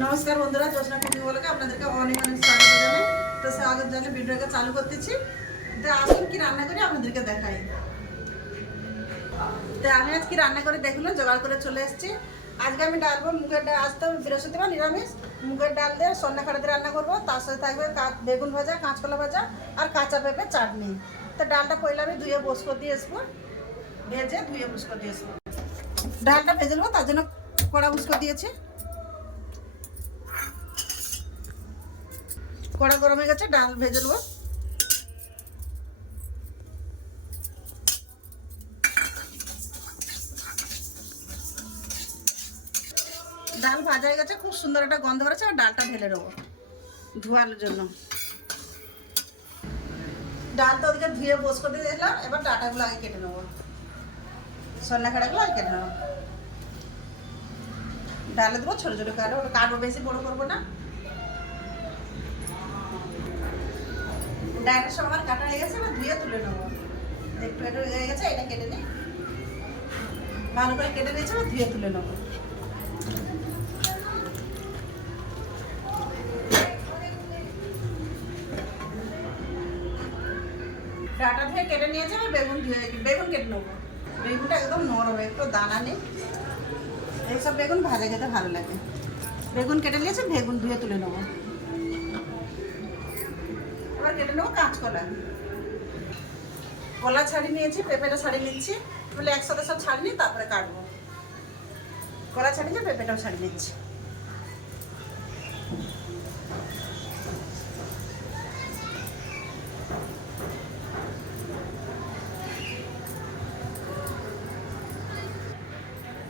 নমস্কার বন্ধুরা জোসনা কুকি বলকে আপনাদেরকে অনেক অনেক স্বাগত জানাই। তো স্বাগত জানিয়ে ভিডিওকে চালু করতেছি। তো আসুন কি রান্না করি আপনাদেরকে দেখাই। তো আমি আজ কি রান্না করে দেখল জোগাড় করে চলে এসেছি। আজকে আমি ডালবো মুগের ডাল, আজ তো বৃহস্পতিবার, নিরামিষ। মুগের ডাল দিয়ে সন্ধ্যা খাড়াতে রান্না করব। তার সাথে থাকবে বেগুন ভাজা, কাঁচকলা ভাজা আর কাঁচা পেঁপে চাটনি। তো ডালটা পয়লা আমি ধুয়ে বস করে দিয়ে আসব ভেজে ধুয়ে বুস করে দিয়ে আসব ডালটা ভেজে নেব, তার জন্য কড়া বুস করে দিয়েছি কড়া গরম হয়ে গেছে, ডাল ভেজে নেব। ডাল ভাজা হয়ে গেছে, খুব সুন্দর একটা গন্ধ বেরোচ্ছে আর ডালটা ঢেলে নেব ধোয়ার জন্য। ডাল তো ওদিকে ধুয়ে বস করে দিয়ে দিলাম, এবার ডাটাগুলো আগে কেটে নেব। সন্না কাটাগুলো আগে কেটে নেব। ডালে দেবো ছোটো ছোটো কাটো কাটবো, বেশি বড়ো করব না। ডালের সব আমার কাটা হয়ে গেছে, এবার ধুয়ে তুলে নেব। একটু একটু হয়ে গেছে, এটা কেটে নিই ভালো করে কেটে নিয়েছে, এবার ধুয়ে তুলে নেব। ডাটা ধুয়ে কেটে নিয়েছে আমি বেগুন ধুয়ে বেগুন কেটে নেব। বেগুনটা একদম নরম, একটু দানা নেই। এইসব বেগুন ভাজা খেতে ভালো লাগে। বেগুন কেটে নিয়েছে, বেগুন ধুয়ে তুলে নেব। এবার কেটে নেব কাঁচকলা। কলা ছাড়িয়ে নিয়েছি, পেঁপেটা ছাড়িয়ে নিচ্ছি। বলে একসাথে সব ছাড়িয়ে নিই তারপরে কাটবো। কলা ছাড়িয়েছে পেঁপেটাও ছাড়িয়ে নিচ্ছি।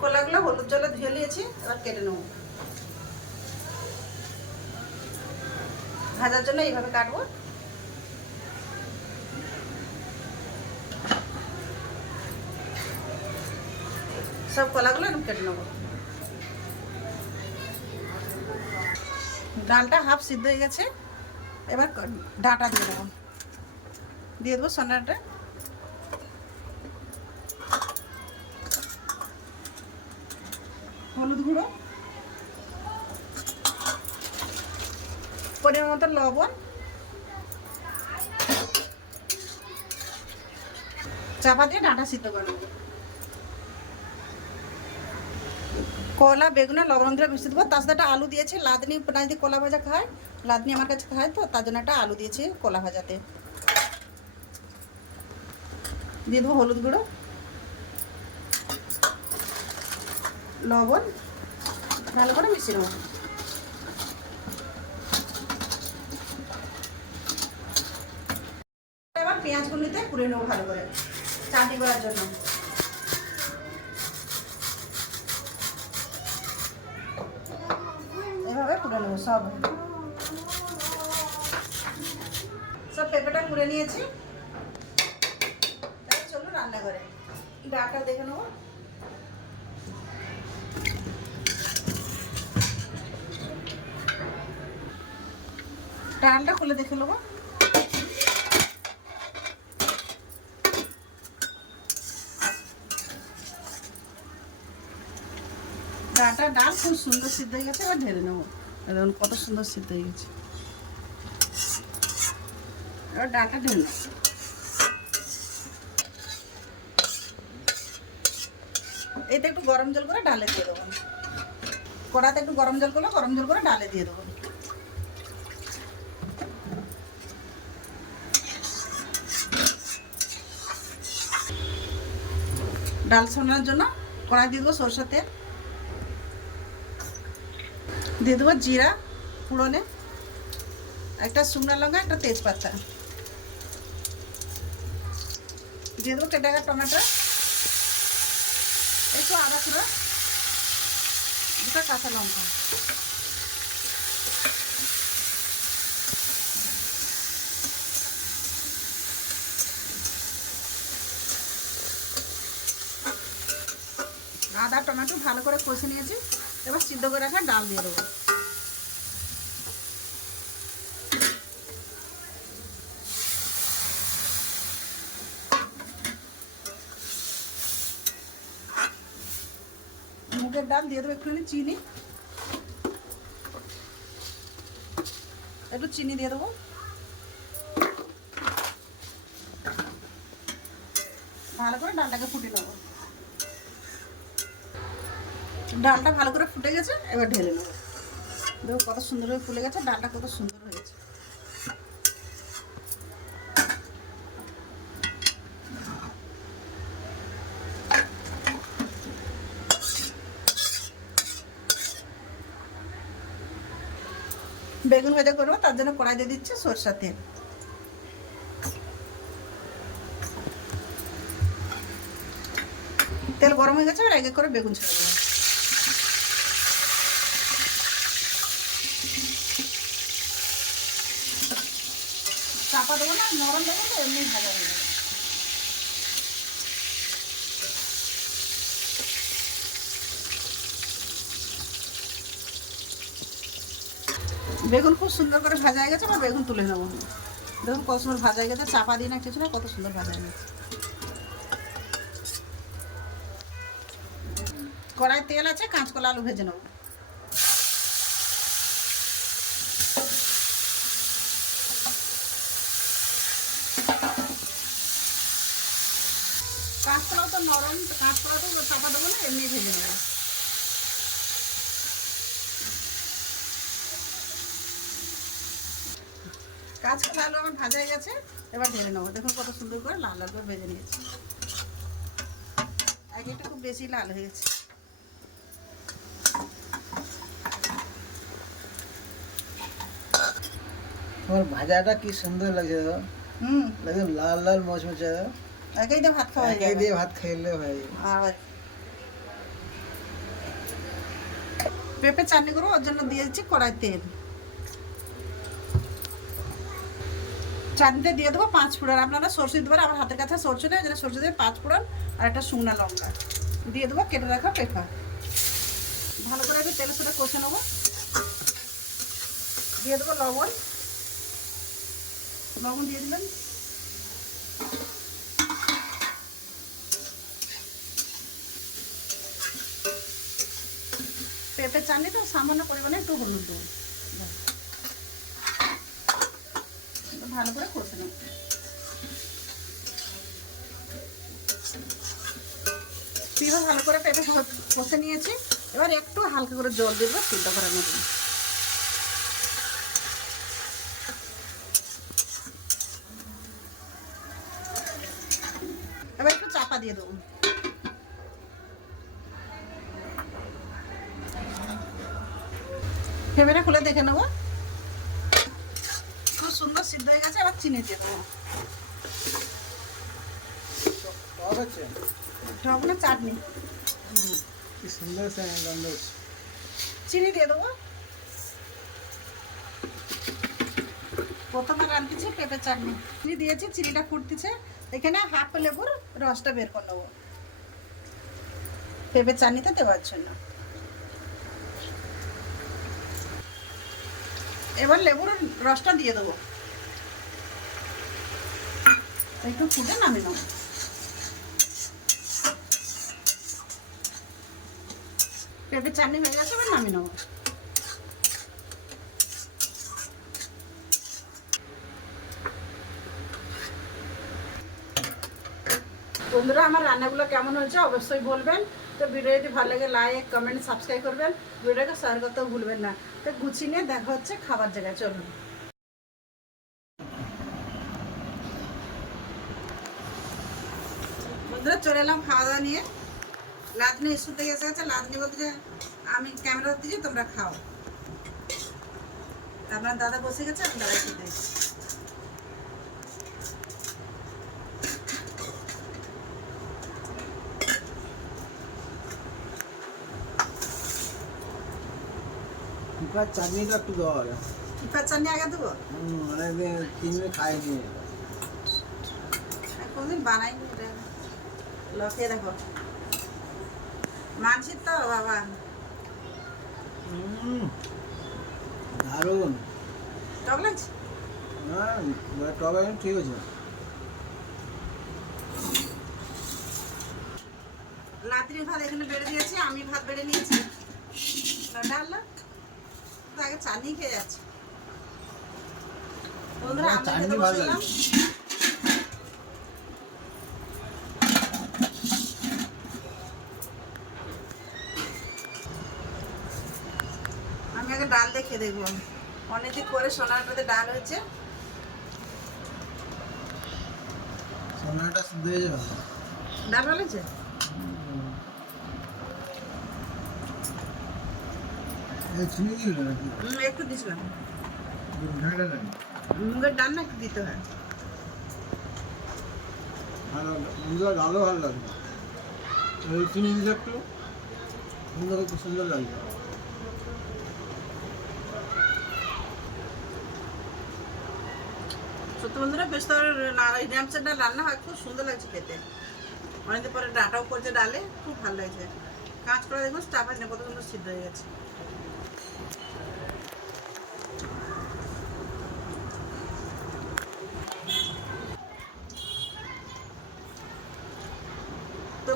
কলাগুলো হলুদ জলে ধুয়ে নিয়েছি, এবার কেটে নেব। ভাজার জন্য এইভাবে কাটবো। সব কলাগুলো এরকম কেটে নেব। ডালটা হাফ সিদ্ধ হয়ে গেছে। এবার ডাঁটা দিয়ে দেবো। দিয়ে দেবো সোনাটা। হলুদ গুঁড়ো। পরিমাণ মতো লবণ। চাপা দিয়ে ডাঁটা সিদ্ধ করে নেব। কলা, বেগুনে লবণ দিয়ে মিশিয়ে দেবো। তার সাথে একটা আলু দিয়েছে, লাদনি না যদি কলা ভাজা খায়। লাদনি আমার কাছে খায় তো, তার জন্য একটা আলু দিয়েছি কলা ভাজাতে। দিয়ে দেবো হলুদ গুঁড়ো, লবণ, ভালো করে মিশিয়ে নেব। এবার পেঁয়াজ গুলিতে নেব ভালো করে, চাটনি করার জন্য এভাবে পুড়ে নেব সব। সব পেঁপেটা পুড়ে নিয়েছি। চলো রান্না করে ডাটা দেখে নেব। ডালটা খুলে দেখে নেব। ডালটা ডাল খুব সুন্দর সিদ্ধ হয়ে গেছে, এবার ঢেলে নেব। দেখুন কত সুন্দর সিদ্ধ হয়ে গেছে। ডালটা ঢেলে এইটা একটু গরম জল করে ডালে দিয়ে দেবো। কড়াতে একটু গরম জল করলে গরম জল করে ডালে দিয়ে দেবো। ডাল ছোনার জন্য কড়াই দিয়ে দেবো সরষের তেল। দিয়ে দেবো জিরা ফুড়নে, একটা শুকনো লঙ্কা, একটা তেজপাতা। দিয়ে দেবো কেটে টমেটো, একটু আদা কুড়ো, দুটো কাঁচা লঙ্কা। আদা, টমেটো ভালো করে কষে নিয়েছি। এবার সিদ্ধ করে রাখা ডাল দিয়ে দেবো। মুগের ডাল দিয়ে দেবো একটুখানি চিনি। একটু চিনি দিয়ে দেবো। ভালো করে ডালটাকে ফুটে নেব। ডালটা ভালো করে ফুটে গেছে, এবার ঢেলে নেব। দেখো কত সুন্দরভাবে ফুলে গেছে, ডালটা কত সুন্দর হয়েছে বেগুন ভাজা করব, তার জন্য কড়াই দিয়ে দিচ্ছে সরষার তেল। তেল গরম হয়ে গেছে, এবার এক এক করে বেগুন ছেড়ে দেবো চাপা দেবো না, নরম দেবো তো এমনি ভাজা হয়ে যাবে। বেগুন খুব সুন্দর করে ভাজা হয়ে গেছে, এবার বেগুন তুলে নেব। দেখুন কত সুন্দর ভাজা হয়ে গেছে, চাপা দিই না কিছু না কত সুন্দর ভাজা হয়ে গেছে। কড়াই তেল আছে, কাঁচকলা আলু ভেজে নেব। কাঁচকলাও তো নরম তো কাঁচকলা তো চাপা দেবো না এমনি ভেজে নেব। কাঁচকলা আলু আমার ভাজা হয়ে গেছে এবার ঢেলে নেব। দেখুন কত সুন্দর করে লাল লাল করে ভেজে নিয়েছি। আগে একটু খুব বেশি লাল হয়ে গেছে। তোমার ভাজাটা কি সুন্দর লাগছে হুম। একদম লাল লাল মচমচে একেই দিয়ে ভাত খাওয়া একাই দিয়ে ভাত খাইলে যাবে আর পেঁপে চাটনি করব ওর জন্য দিয়ে দিচ্ছি কড়াই তেল। চাটনিতে দিয়ে দেবো পাঁচ ফোড়ন। আপনারা সরষে দিতে পারেন আমার হাতের কাছে সরষে নেই যেটা সরষে দিয়ে পাঁচ ফোড়ন আর একটা শুকনা লঙ্কা। দিয়ে দেবো কেটে রাখা পেঁপা। ভালো করে আমি তেলের সাথে কষে নেব। দিয়ে দেবো লবণ। লবণ দিয়ে দিবেন পেঁপে চাটনি তো সামান্য পরিমাণে একটু হলুদ দেবো। ভালো করে কষে নেব ভালো করে পেঁপে কষে নিয়েছি। এবার একটু হালকা করে জল দেবো সিদ্ধ করার মতন। এবার একটু চাপা দিয়ে দেবো। পেঁপেটা খুলে দেখে নেব। খুব সুন্দর সিদ্ধ হয়ে গেছে আবার চিনি দিয়ে দেবো। টক না চাটনি। কি সুন্দর গন্ধ চিনি দিয়ে দেবো। প্রথমে রাঁধতেছি পেঁপে চাটনি। চিনি দিয়েছি চিনিটা ফুটতেছে। এখানে হাফ লেবুর রসটা বের করে নেব। পেঁপে চাটনিটা দেওয়ার জন্য। এবার লেবুর রসটা দিয়ে দেবো। একটু ফুটে নামিয়ে নেব। পেঁপে চাটনি হয়ে গেছে, এবার নামিয়ে নেব। বন্ধুরা, আমার রান্নাগুলো কেমন হয়েছে অবশ্যই বলবেন। তো ভিডিও যদি ভালো লাগে লাইক কমেন্ট সাবস্ক্রাইব করবেন। ভিডিওটাকে শেয়ার করতেও ভুলবেন না। তো গুছিয়ে নিয়ে দেখা হচ্ছে খাবার জায়গায়। চলুন। চলে এলাম খাওয়া দাওয়া নিয়ে। লাদনি স্কুল থেকে এসে গেছে। লাদনি বলতে যে, আমি ক্যামেরা দিচ্ছি তোমরা খাও। আপনার দাদা বসে গেছে, আমি দাদা খেতে পিঁপড়ার চাটনিটা একটু হবে। পিঁপড়ার চাটনি আগে দেবো? হুম অনেকদিন তিন দিন খাইনি। কোনদিন বানাইনি লকে দেখো। মানসিক তো বাবা। হুম দারুণ। টক লাগছে হ্যাঁ টক একদম ঠিক আছে। লাত্রির ভাত এখানে বেড়ে দিয়েছি আমি ভাত বেড়ে নিয়েছি। ডাল আগে চাটনি খেয়ে যাচ্ছে। বন্ধুরা আমার আমি খেতে বসলাম আমি আগে ডাল দেখে দেখব। অনেকদিন করে সোনাটাতে ডাল হয়েছে। সোনাটা শুদ্ধ হয়ে যাবে। ডাল হয়েছে এই চিনি দিল নাকি হুম, একটু দিছিলাম। ঢাকা নাকি মুগের ডাল না একটু দিতে হয়। ভালো ভালো ভালো লাগবে চিনি দিলে একটু সুন্দর খুব সুন্দর লাগবে সত্যি বন্ধুরা বেশ তো নিরামিষের ডাল রান্না হয় খুব সুন্দর লাগছে খেতে। অনেকদিন পরে ডাটাও করছে ডালে খুব ভালো লাগছে। কাঁচ করা দেখুন স্টাফের কত সুন্দর সিদ্ধ হয়ে গেছে।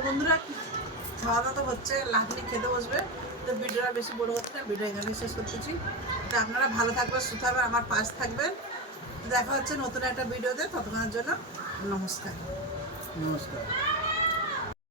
বন্ধুরা খাওয়া দাওয়া তো হচ্ছে লাভলি খেতে বসবে। তো ভিডিওটা বেশি বড় হচ্ছে না ভিডিও এখানে শেষ করতেছি। তো আপনারা ভালো থাকবেন, সুস্থ থাকবেন, আমার পাশ থাকবেন। দেখা হচ্ছে নতুন একটা ভিডিওতে, ততক্ষণের জন্য নমস্কার। নমস্কার।